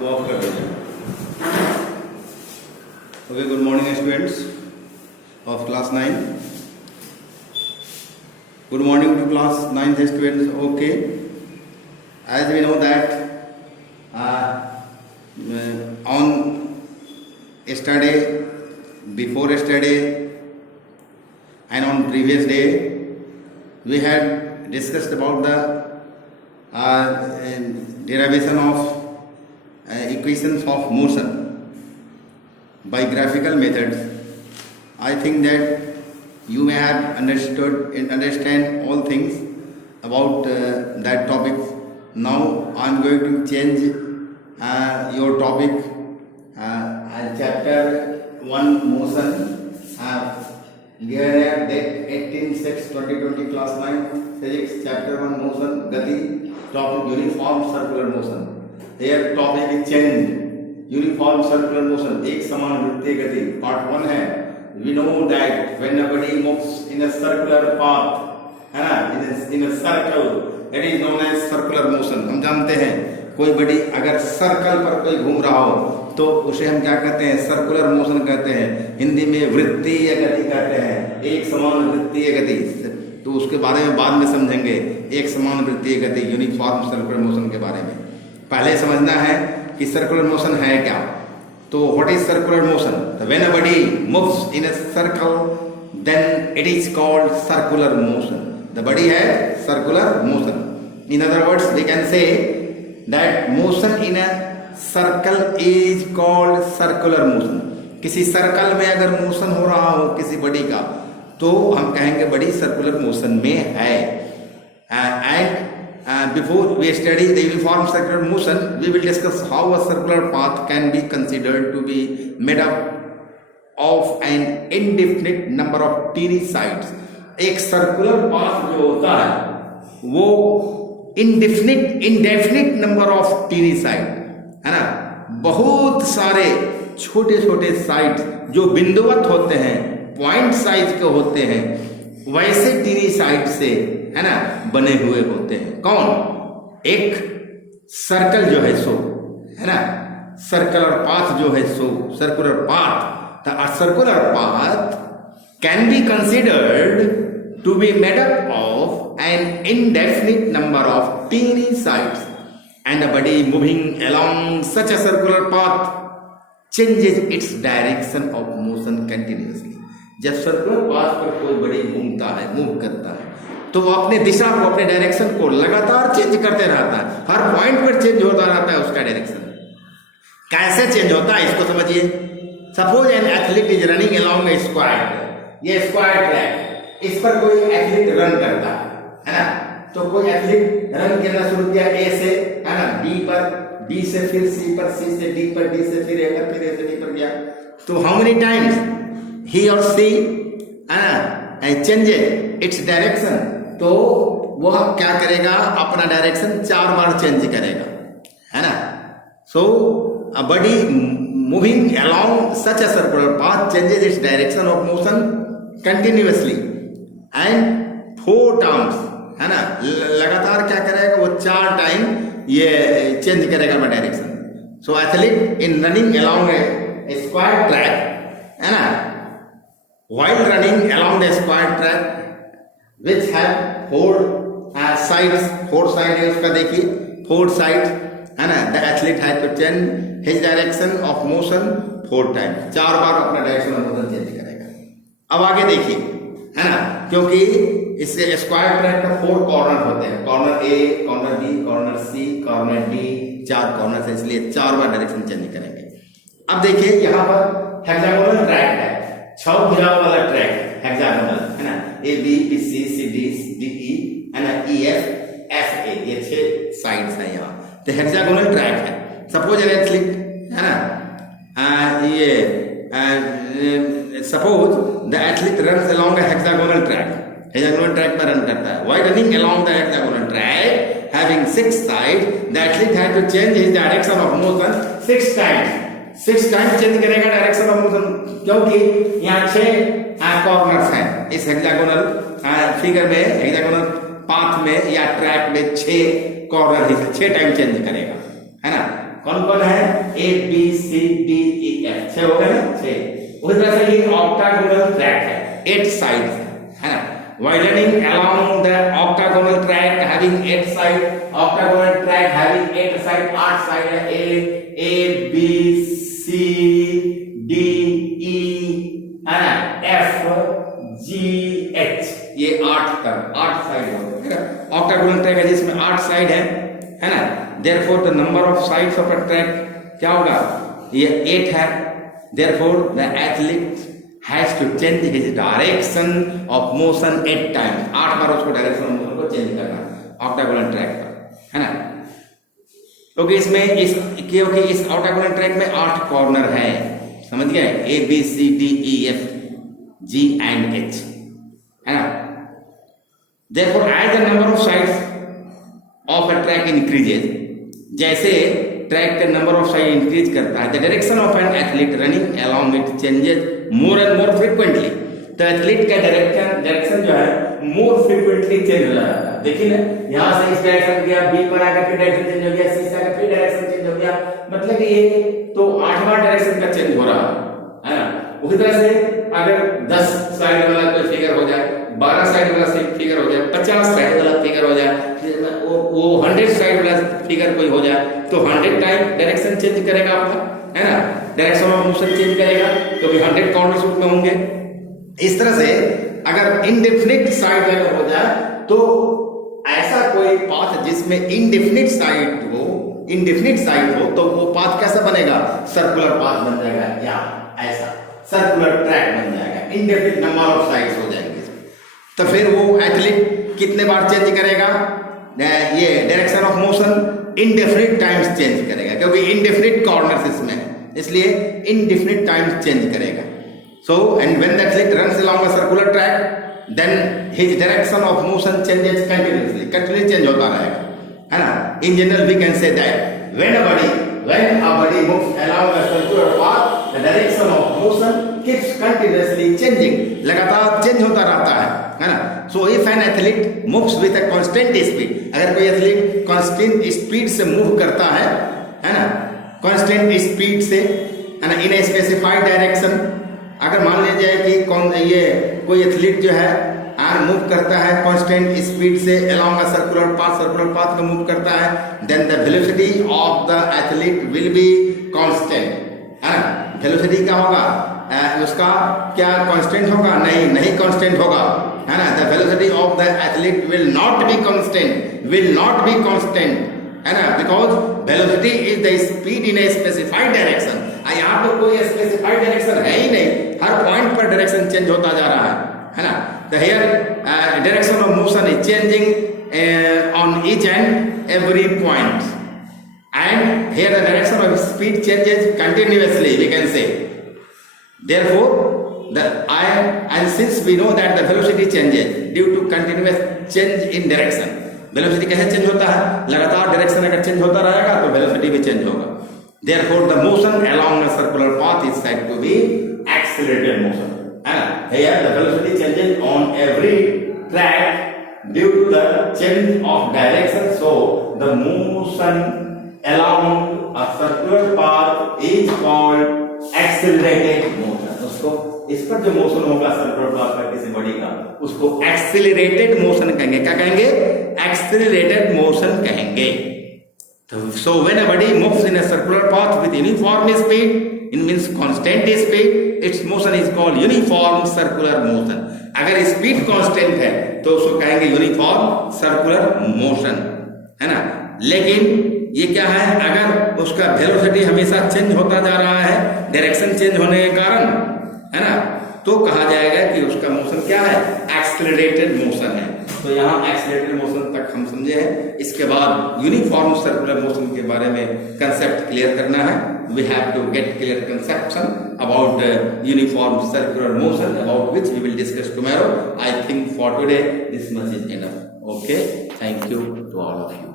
वो ऑफ कर दीजिए। Okay, good morning students of class 9. Good morning to class 9th students. Okay, as we know that on yesterday, before yesterday and on previous day we had discussed about the derivation of equations of motion by graphical methods. I think that you may have understand all things about that topic. Now I am going to change your topic, chapter 1 motion, given that 18/6/2020 class 9 physics, chapter 1 motion, gati, topic uniform circular motion. Here topic is changed, uniform circular motion, एक समान वृत्तीय गति, part 1 है. We know that when a body moves in a circular path, है ना, in a circle, it is known as circular motion. हम जानते हैं कोई बॉडी अगर सर्कल पर कोई घूम रहा हो तो उसे हम क्या कहते हैं? सर्कुलर मोशन कहते हैं. हिंदी में वृत्तीय गति कहते हैं, एक समान वृत्तीय गति. तो उसके बारे में बाद में समझेंगे, एक समान वृत्तीय गति, यूनिफॉर्म सर्कुलर मोशन के बारे में. पहले समझना है कि सर्कुलर मोशन है क्या. तो what is circular motion? When a body moves in a circle, then it is called circular motion. The body has circular motion. In other words, we can say that motion in a circle is called circular motion. किसी circle में अगर motion हो रहा हो किसी body का तो हम कहेंगे बॉडी सर्कुलर मोशन में है. And before we study the uniform circular motion, we will discuss how a circular path can be considered to be made up of an indefinite number of teeny sides. एक circular path जो होता है वो indefinite number of teeny side है ना, बहुत सारे छोटे छोटे साइड जो बिंदुवत होते हैं, पॉइंट साइज के होते हैं, वैसे टीनी साइड से है ना बने हुए होते हैं. कौन? एक सर्कल जो है सो, है ना, सर्कुलर पाथ जो है so, circular path. The circular path can be considered to be made up of an indefinite number of tiny sides and a body moving along such a circular path changes its direction of motion continuously. जब circular path पर कोई body घूमता है, move करता है, तो वो अपने दिशा को, अपने डायरेक्शन को लगातार चेंज करते रहता है. हर पॉइंट पर चेंज होता रहता है उसका डायरेक्शन. कैसे चेंज होता है इसको समझिए. Suppose an athlete is running along A square track. ये स्क्वायर ट्रैक, इस पर कोई एथलीट रन करता है ना. तो कोई एथलीट रन करना शुरू किया ए से, है ना, बी पर, बी से फिर सी पर, सी से डी पर, डी से फिर ए पर, फिर ए से डी पर गया. तो how many times he or she changes its direction. तो वह क्या करेगा? अपना डायरेक्शन 4 बार चेंज करेगा, है ना. सो a body moving along such a circular path changes its direction of motion continuously and 4 times, है ना, लगातार क्या करेगा? वो 4 टाइम ये चेंज करेगा अपना direction. So athlete in running along a square track, है ना, while running along the square track which have 4 sides, 4 sides है उसका, देखिए 4 sides, है ना. the athlete has to change his direction of motion 4 times. 4 बार अपना डायरेक्शन ऑफ मोशन चेंज करेगा. अब आगे देखिए, है ना, क्योंकि इससे स्क्वायर ट्रैक का 4 कॉर्नर होते हैं, कॉर्नर ए, कॉर्नर बी, कॉर्नर सी, कॉर्नर डी, 4 कॉर्नर है, इसलिए 4 बार डायरेक्शन चेंज करेंगे. अब देखिए यहाँ पर हेक्सागोनल ट्रैक है, 6 भुजाओं वाला ट्रैक हेक्सागोनल, है ना. A B, B C, C D, D E, है ना, ई एफ, एफ ए, ये 6 साइड्स हैं यहाँ. तो हेक्सागोनल ट्रैक है. सपोज एन एथलीट, है ना, ये suppose the athlete runs along a hexagonal track. हेक्सागोनल ट्रैक पर रन करता है. While running along the hexagonal track having 6 sides, the athlete has to change his direction of motion 6 times. 6 times change करेगा direction of motion, क्योंकि यहाँ 6 corners हैं इस हेक्सागोनल फिगर में, हेक्सागोनल पाथ में या ट्रैक में 6 कॉर्नर ही 6 टाइम चेंज करेगा, है ना. कौन कौन है? A B C D E F, 6 हो गए ना, 6। उसी तरह से ये ऑक्टागोनल ट्रैक है, 8 साइड्स है ना। While running along the octagonal track having 8 sides, octagonal track having 8 sides, 8 sides है, A B C D E है ना, F G H, ये 8 साइड होते हैं। ऑक्टागोनल ट्रैक है जिसमें 8 साइड है ना। Therefore the number of sides of a track क्या होगा? ये 8 है। Therefore the athlete has to change his direction of motion 8 times, 8 बार उसको डायरेक्शन ऑफ मोशन को चेंज करना ऑक्टागोनल ट्रैक पर, है ना। क्योंकि क्योंकि इस ऑक्टागोनल ट्रैक में 8 कॉर्नर है, समझ गए? A B C D E F G and H, है ना। Therefore as the number of sides of a track increases, जैसे ट्रैक का नंबर ऑफ साइड इंक्रीज करता है, the direction of an athlete running along it changes more and more frequently. तो athlete का direction जो है मोर फ्रीक्वेंटली चेंज हो रहा है। देखिए ना, यहाँ से इस डायरेक्शन गया, बी पर आकर के डायरेक्शन चेंज हो गया, सी से आकर फिर डायरेक्शन चेंज हो गया, मतलब ये तो 8 बार डायरेक्शन का चेंज हो रहा है ना। उसी तरह से अगर 10 साइड वाला कोई फिगर हो जाए, 12 साइड वाला फिगर हो जाए, 50 साइड वाला फिगर हो जाए, वो 100 साइड वाला फिगर कोई हो जाए, तो 100 टाइम डायरेक्शन चेंज करेगा आपका, है ना। डायरेक्शन ऑफ मोशन चेंज करेगा, तो भी 100 कॉर्नर्स उसमें होंगे। इस तरह से अगर इंडेफिनिट साइड वाला हो जाए, तो ऐसा कोई पाथ जिसमें इंडेफिनिट साइड हो, तो वो पाथ कैसा बनेगा? सर्कुलर पाथ बन जाएगा, या ऐसा सर्कुलर ट्रैक बन जाएगा, इंडेफिनिट नंबर ऑफ साइड्स हो जाएंगे। तो फिर वो एथलीट कितने बार चेंज करेगा? ये direction of motion indefinite times change करेगा, क्योंकि इंडेफिनिट कॉर्नर्स इसमें है, इसलिए इंडेफिनिट टाइम्स चेंज करेगा। So and when the athlete runs along a circular track, then his direction of motion changes continuously change होता रहेगा, है ना। In general we can say that when a body moves along a circular path, the direction of motion keeps continuously changing, लगातार change होता रहता है ना। So if an athlete moves with a constant speed, अगर कोई athlete constant speed से move करता है ना, कांस्टेंट स्पीड से, है ना, इन ए स्पेसिफाइड डायरेक्शन, अगर मान लीजिए कि ये कोई एथलीट जो है मूव करता है कांस्टेंट स्पीड से अलोंग अ सर्कुलर पाथ में मूव करता है, then the velocity of the athlete will be constant, है ना। वेलोसिटी क्या होगा? उसका क्या कांस्टेंट होगा? नहीं कांस्टेंट होगा, है ना। The velocity of the athlete will not be constant, है ना, because velocity is the speed in a specified direction. यहाँ पर कोई स्पेसिफाइड डायरेक्शन है ही नहीं, हर पॉइंट पर डायरेक्शन चेंज होता जा रहा है ना। तो here direction of motion is changing on each and every point, and here the direction of speed changes continuously, we can say. Therefore and since we know that the velocity changes due to continuous change in direction, velocity कैसे change होता है? लगातार direction अगर change होता रहेगा तो velocity भी change होगा। Therefore the motion along a circular path is said to be accelerated motion, है ना। Here the velocity changes on every track due to the change of direction, so the motion along a circular path is called accelerated motion। उसको इस पर जो motion होगा circular path का किसी body का, उसको एक्सेलरेटेड मोशन कहेंगे। क्या कहेंगे? एक्सेलरेटेड मोशन कहेंगे। So when a body moves in a circular path with uniform speed, it means constant speed, its motion is called uniform circular motion। अगर स्पीड कांस्टेंट है तो उसको कहेंगे यूनिफॉर्म सर्कुलर मोशन, है ना। लेकिन ये क्या है? अगर उसका वेलोसिटी हमेशा चेंज होता जा रहा है डायरेक्शन चेंज होने के कारण, है ना, तो कहा जाएगा कि उसका मोशन क्या है? एक्सेलरेटेड मोशन है। तो यहाँ एक्सेलरेटेड मोशन तक हम समझे हैं। इसके बाद यूनिफॉर्म सर्कुलर मोशन के बारे में कंसेप्ट क्लियर करना है। We have to get clear conception about uniform circular motion, about which we will discuss tomorrow. I think for today this much is enough. Okay, thank you to all of you.